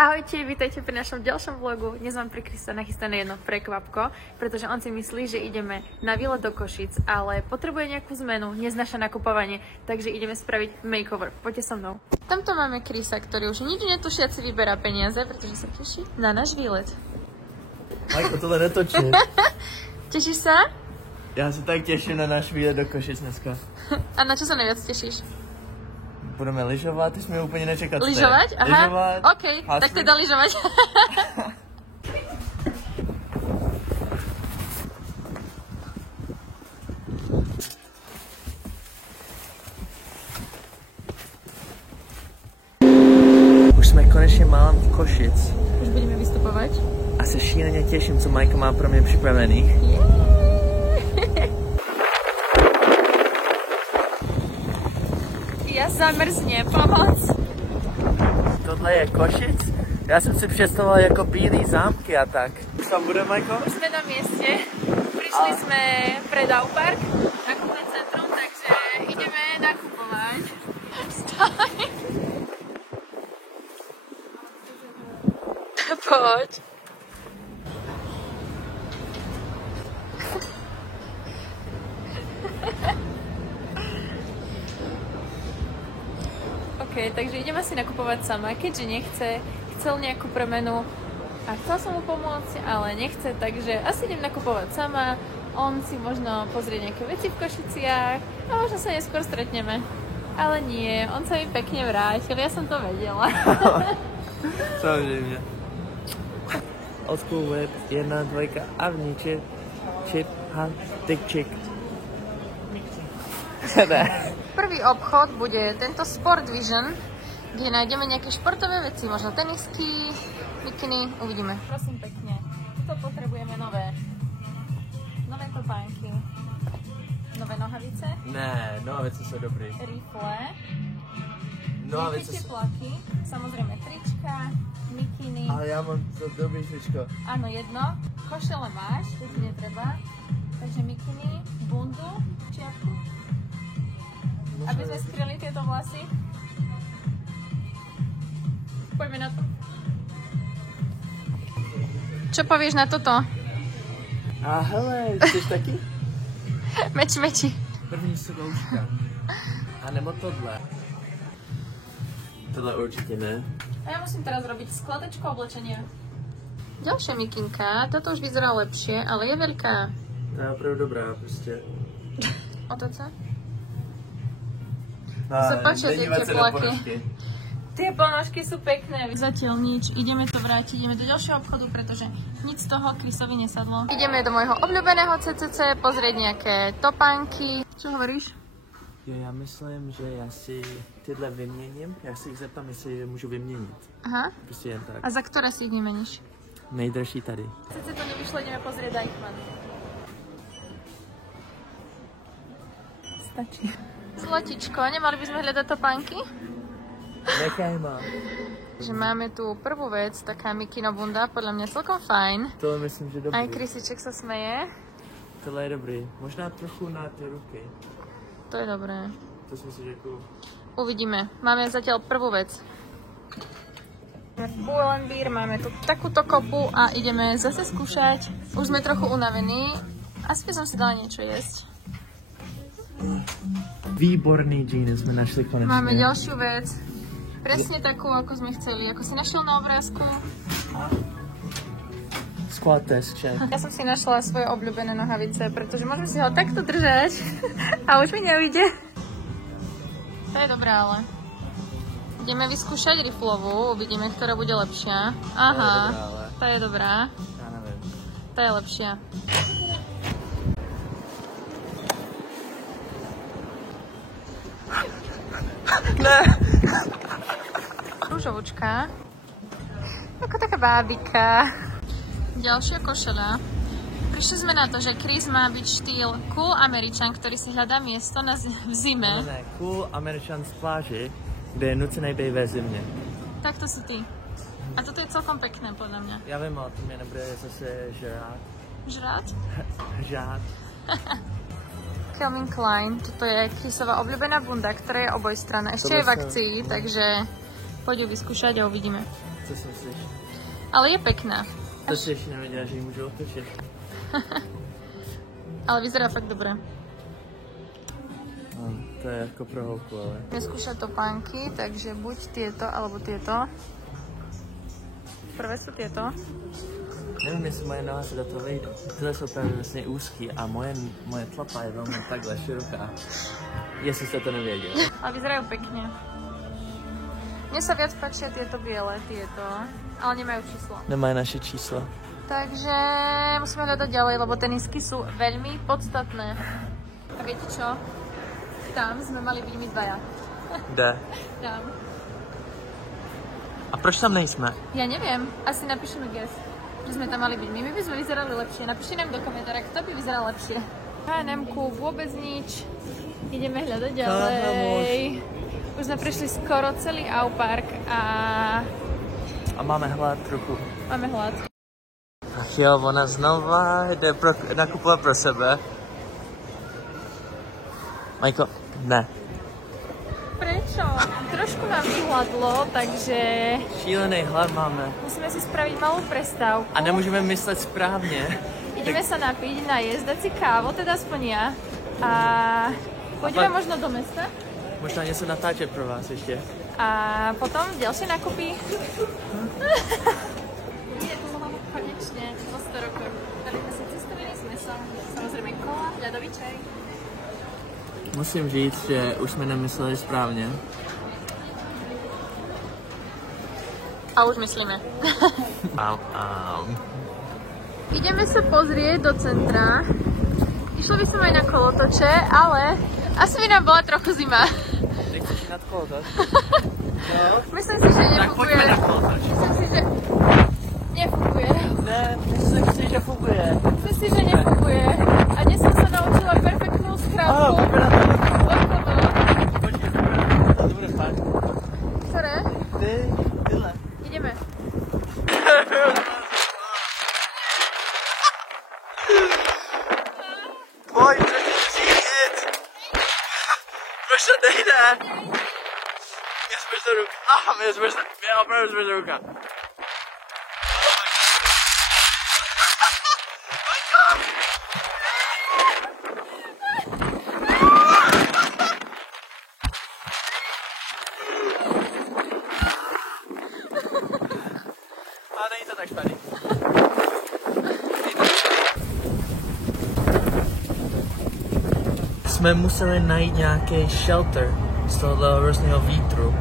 Ahojte, vítajte pri našom ďalšom vlogu. Dnes mám pri Krisa nachystané jedno prekvapko, pretože on si myslí, že ideme na výlet do Košic, ale potrebuje nejakú zmenu, neznáša nakupovanie, takže ideme spraviť makeover. Poďte so mnou. Tamto máme Krisa, ktorý už nič netušiaci vyberá peniaze, pretože sa teší na náš výlet. Majko, tohle netočí. Tešíš sa? Já se tak těším na náš výlet do Košic dneska. A na čo sa najviac tešíš? Budeme lyžovat, ty jsi mě úplně nečekat. Lyžovať? Aha, lyžovat, OK, tak teda lyžovať. Už jsme konečně málem v Košic. Už budeme vystupovať. A se šíleně těším, co Majka má pro mě připravených. Ja zamrzne, pomoc. Tohle je Košic? Já jsem si představoval jako bílý zámky a tak. Už tam bude, Majko? Už sme na mieste. Prišli sme pred Aupark, nakupné centrum, takže ideme nakupovať. Vstaj. Poď. OK, takže ideme si nakupovať sama, keďže chcel nejakú premenu a chcel som mu pomôcť, ale nechce, takže asi idem nakupovať sama. On si možno pozrie nejaké veci v Košiciach a možno sa neskôr stretneme. Ale nie, on sa mi pekne vrátil, ja som to vedela. Samozřejmě. Old school whip, 1, 2 a vníček. Chip, hand, dick chick. Prvý obchod bude tento Sport Vision, kde nájdeme nejaké športové veci, možno tenisky, bikiny, uvidíme. Prosím pekne, toto potrebujeme nové topánky, nové nohavice. Ne, nohavice jsou dobrý. Rifle, Nohavice jsou... plaky, samozrejme trička, mikiny. Ale já mám to dobrý tričko. Áno, jedno. Košele máš, to ti netreba. Takže mikiny, bundu, čiapku. Aby sme skryli tieto vlasy. Poďme na to. Čo povieš na toto? A hele, chceš taky? Meči. První jsou rouška. A nebo tohle. Tohle určitě ne. A ja musím teraz robiť skladačku oblečenia. Ďalšia mikinka, táto už vyzerá lepšie, ale je veľká. To je opravdu dobrá, prostě. Otoč sa? No, sa páčia tie tepláky. ponožky. Tie ponožky sú pekné. Zatiaľ nič, ideme to vrátiť, ideme do ďalšieho obchodu, pretože nič z toho Krisovi nesadlo. Ideme do môjho obľúbeného CCC pozrieť nejaké topánky. Čo hovoríš? Jo, já myslím, že já si tyhle vyměním. Já si jich zeptám, jestli je můžu vyměnit. Aha. Prostě jen tak. A za ktoré si ich vymeníš? Nejdražší tady. Sice to nevyšlo, ideme pozrieť Deichmann. Stačí. Zlatičko, nemali by sme hľadať topánky? Nechaj ma. Že máme tu prvú vec, taká mikino bunda, podľa mňa celkom fajn. Tohle myslím, že dobrý. Aj Krisiček sa smeje. Tohle je dobrý. Možná trochu na ty ruky. To je dobré. To si myslím, že cool. Uvidíme. Máme zatiaľ prvú vec. Pull&Bear, máme tu takúto kopu a ideme zase skúšať. Už sme trochu unavení. Asi by som si dala niečo jesť. Výborný džíny jsme našli konečně. Máme ďalšiu vec. Presne takú, ako sme chceli. Ako si našiel na obrázku. Squat test check. Ja som si našla svoje obľúbené nohavice, pretože môžem si ho takto držať a už mi neujde. To je dobré, ale. Ideme vyskúšať riflovú, uvidíme, ktorá bude lepšia. Aha, to je dobrá. Já nevím. To je lepšia. Ne. Rúžovúčka. Ako taká bábika. Ďalšia košeľa. Prišli sme na to, že Chris má byť štýl cool Američan, ktorý si hľadá miesto v zime. Ne, cool Američan z pláži, kde je nucený být ve zimě. Tak to si ty. A toto je celkom pekné, podľa mňa. Já vím, ale to mě nebude zase žrát. Žrát? Žrát. Calvin Klein, toto je Chrisová obľúbená bunda, ktorá je obojstranná. Ešte je v akcii, takže poď ju vyskúšať a uvidíme. co si myslíš? Ale je pekná. To si ještě nevěděla, že ji můžu otočit. Ale vyzerá fakt dobré. No, to je jako pro holku, ale... Neskúšať topánky, takže buď tieto, alebo tieto. Prvé sú tieto. Nevím, jestli moje noha se do toho vejde. Tyhle jsou právě vlastně úzký a moje tlapa je velmi takhle široká. Jestli jste to nevěděl. Ale vyzerajú pekne. Mne sa viac páčia tieto biele, tieto, ale nemajú číslo. Nemají naše číslo. Takže musíme hľadať ďalej, lebo tenisky sú veľmi podstatné. A viete čo? Tam sme mali byť my dvaja. Kde? Tam. A proč tam nejsme? Ja neviem, asi napíšeme guess, že sme tam mali byť my. My by sme vyzerali lepšie. Napíšte nám do komentára, kto by vyzeral lepšie. H&M-ku vôbec nič. Ideme hľadať ďalej. Už sme prešli skoro celý Aupark a máme hlad trochu. máme hlad. Ach jo, ona znova jde nakupovat pro sebe. Majko, ne. Prečo? Trošku nám vyhladlo, takže Šílený hlad máme. musíme si spraviť malú prestávku. A nemůžeme myslet správně. Ideme sa napiť, najesť, dať si kávu, teda aspoň ja. A pôjdeme možno do mesta. Možná něco natáčet pro vás ještě. A potom ďalšie nákupy. Je to konečne po 100 rokov. Dali sme si cestoviny s mesom, samozrejme kola, ľadový čaj. Musím říct, že už jsme nemysleli správně. A už myslíme. Ideme sa pozrieť do centra. Išla by som aj na kolotoče, ale asi by nám bola trochu zima. Nechceš jít nad kolotoč? Myslím si, že Tak nefunguje. pojďme na kolotoč. Myslím si, že nefunguje. Ne, myslím si, že funguje. Myslím si, že nefunguje. A dnes som sa naučila perfektnú skrátku. Pojďme na to. Počkej, To bude fajn. ktoré? Tyhle. Ideme. Pojď, to ti řídit. Proč to nejde? Mě zmrzla ruka. Mě opravdu zmrzla ruka. A není to tak špatný. Jsme museli najít nějaký shelter z tohohle hrozného vítru.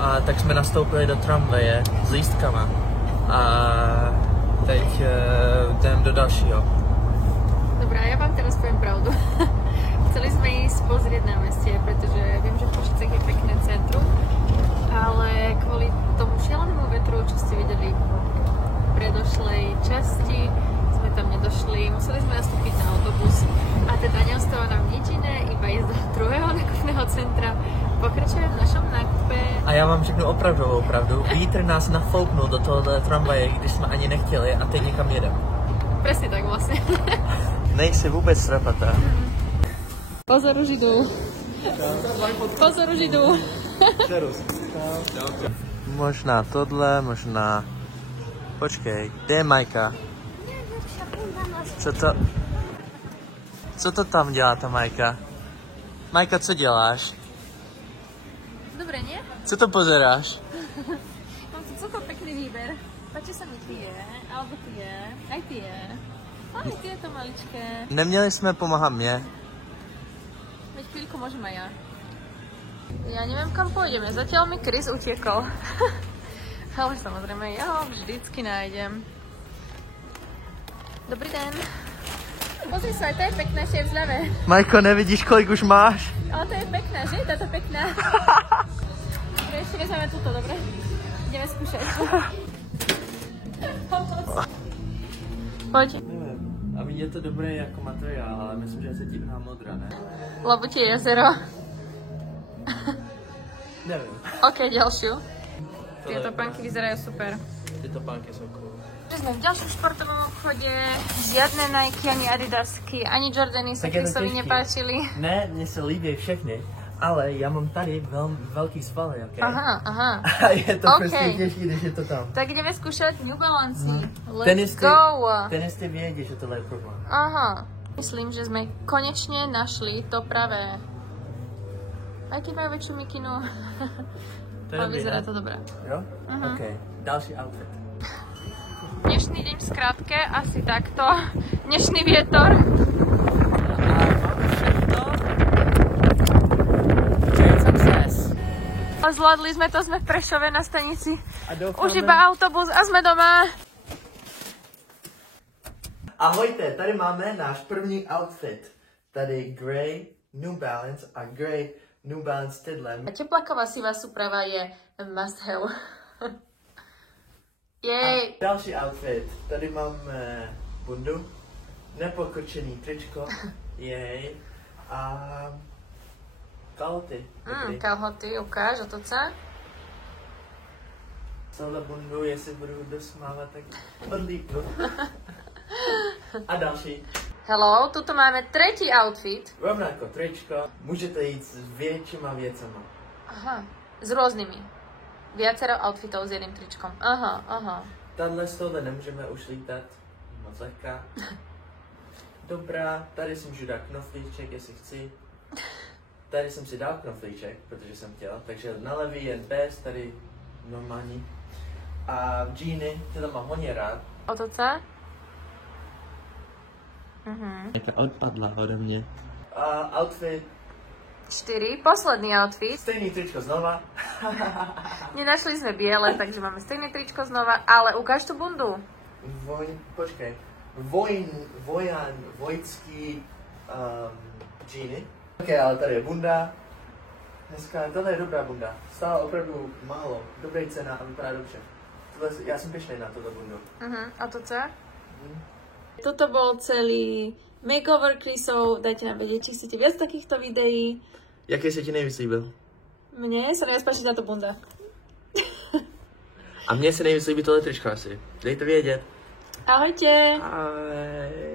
A tak jsme nastoupili do tramvaje s lístkama. A teď jdem do dalšího. Dobrá, ja vám teraz poviem pravdu. Chceli sme ísť pozrieť na meste, pretože viem, že v Košicech je pekné centrum, ale kvôli tomu šialenému vetru, čo ste videli v predošlej časti, sme tam nedošli. Museli sme nastúpiť na autobus a teda neostáva nám nič iné, iba ísť do druhého nákupného centra. Pokračujeme v našom nákupe. A já vám řeknu opravdovou pravdu. Vítr nás nafouknul do tohohle tramvaje, když jsme ani nechtěli a teď někam jedeme. Presne tak vlastne. Nejsi vůbec srapatá. Pozor, už idú. Pozor, už idú. Možná tohle, možná... Počkej, kde je Majka? Co to tam dělá ta Majka? Majka, co děláš? Dobre, nie? Co to pozeráš? Mám tu celkom pekný výber. Páči sa mi tie, alebo tie, aj tie. Aj tieto maličké. Neměli jsme pomáhat mě. Veď chvíľku môžem aj ja. Ja neviem, kam pôjdeme. Zatiaľ mi Chris utiekol. Ale samozrejme, ja ho vždycky nájdem. Dobrý den. Pozri sa, to je pekné, že je v zľave. Majko, nevidíš, kolik už máš? Ale to je pekná, že? Táto pekná. Dobre, ešte vezmeme túto, dobre? Ideme skúšať. Poď. Nevím. A je to dobré jako materiál, ale myslím, že se divná modra, ne? Labutie jezero. Nevím. OK, ďalšiu. Tieto pánky vyzerajú super. Tyto pánky jsou cool. Sme v ďalšom športovom obchode. Žiadne Nike, ani Adidasky, ani Jordany sa Tak je to Chrisovi těžký. nepáčili. Ne, mně se líbí všechny, Ale já mám tady velký svaly, ok? Aha. A je to Ok. prostě těžký, když je to tam. Tak ideme skúšať New Balance. Let's Tenisty, go! tenisty vědí, že tohle je problém. Aha. Myslím, že sme konečne našli to pravé. Aj keď majú väčšiu mikinu. To je Ale dobrý, vyzerá ne? to dobré. Jo? Ok, další outfit. Dnešný deň v skrátke, asi takto. Dnešný vietor. Máme všechno. Great success. Zvládli sme to, sme v Prešove na stanici. A doufáme... Už iba autobus a sme doma. Ahojte, tady máme náš první outfit. Tady grey New Balance a grey New Balance Tidlem. Tepláková sivá súprava je must have. Jej. A další outfit. Tady máme bundu, nepokrčený tričko, jej, a kalhoty. Kalhoty, ukáž, otoca. Celou bundu, jestli budu dost mávat, tak odlíknu. A další. Hello, tuto máme tretí outfit. Rovnako tričko, můžete jít s většíma věcama. Aha, s rôznymi. Viacero outfitov s jedným tričkom. Aha. Tahle z tohle nemůžeme už lítat, moc lehká. Dobrá, tady si můžu dát knoflíček, jestli chci. Tady jsem si dal knoflíček, protože jsem chtěl, takže na levý jen bez, tady normální. A džíny, tyhle mám hodně rád. Otoca. Jaká odpadla ode mě. A outfit. 4, posledný outfit. Stejný tričko znova. Nenašli sme biele, takže máme stejné tričko znova, ale ukáž tú bundu. Počkej. Vojtský džíny. Ok, ale tady je bunda. Dneska, tohle je dobrá bunda. Stála opravdu málo. Dobrý cena a vypadá dobře. Já jsem pyšnej na toto bundu. A to co? Toto bol celý makeover Chrisov. Dajte nám vedieť, či chcete viac takýchto videí. Jaký se ti nejvíc líbil? Mne sa nejvíc páči táto bunda. A mně se nejvíc líbí tohle tričko asi. Dejte vědět. Ahojte! Ahoj.